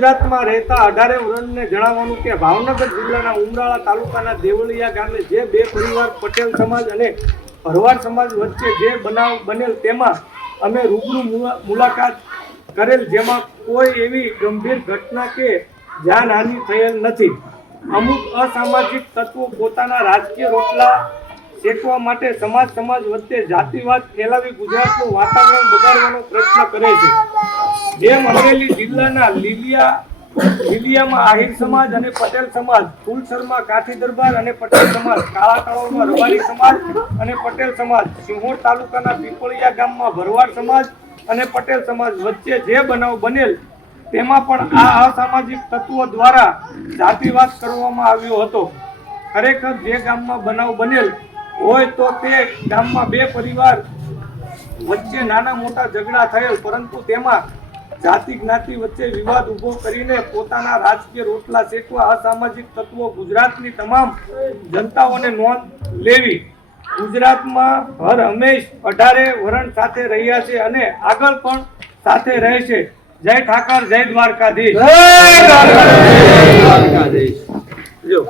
ગુજરાતમાં રહેતા અઢારે વર્ણને જણાવવાનું કે ભાવનગર જિલ્લાના ઉમરાળા તાલુકાના દેવળિયા ગામે જે બે પરિવાર પટેલ સમાજ અને ભરવાડ સમાજ વચ્ચે જે બનાવ બનેલ તેમાં અમે રૂબરૂ મુલા- મુલાકાત કરેલ જેમાં કોઈ એવી ગંભીર ઘટના કે જાનહાનિ થયેલ નથી. અમુક અસામાજિક તત્વો પોતાના રાજકીય રોટલા શેકવા માટે સમાજ સમાજ વચ્ચે જાતિવાદ ફેલાવી ગુજરાતનું વાતાવરણ બગાડવાનો પ્રયત્ન કરે છે. જેમ અમરેલી જિલ્લાના લીલિયા, લીલિયામાં આહિર સમાજ અને પટેલ સમાજ ફૂલસરમાં કાઠી દરબાર અને પટેલ સમાજ, કાળા તળાવમાં રબારી સમાજ અને પટેલ સમાજ, સિંહોર તાલુકાના પીપળિયા ગામમાં ભરવાડ સમાજ અને પટેલ સમાજ વચ્ચે જે બનાવ બનેલ, તેમાં પણ આ અસામાજિક તત્વો દ્વારા જાતિવાદ કરવામાં આવ્યો હતો. ખરેખર જે ગામમાં બનાવ બનેલ હોય તો તે ગામમાં બે પરિવાર વચ્ચે નાના મોટા ઝઘડા થયેલ, પરંતુ તેમાં જાતિ જ્ઞાતિ વચ્ચે વિવાદ ઊભો કરીને પોતાના રાજકીય રોટલા શેકવા અસામાજિક તત્વો ગુજરાતની તમામ જનતાઓને નોંધ લેવી. ગુજરાતમાં હર હંમેશ અઢારે વરણ સાથે રહ્યા છે અને આગળ પણ સાથે રહેશે જય ઠાકર જય દ્વારકાધીશ. જો.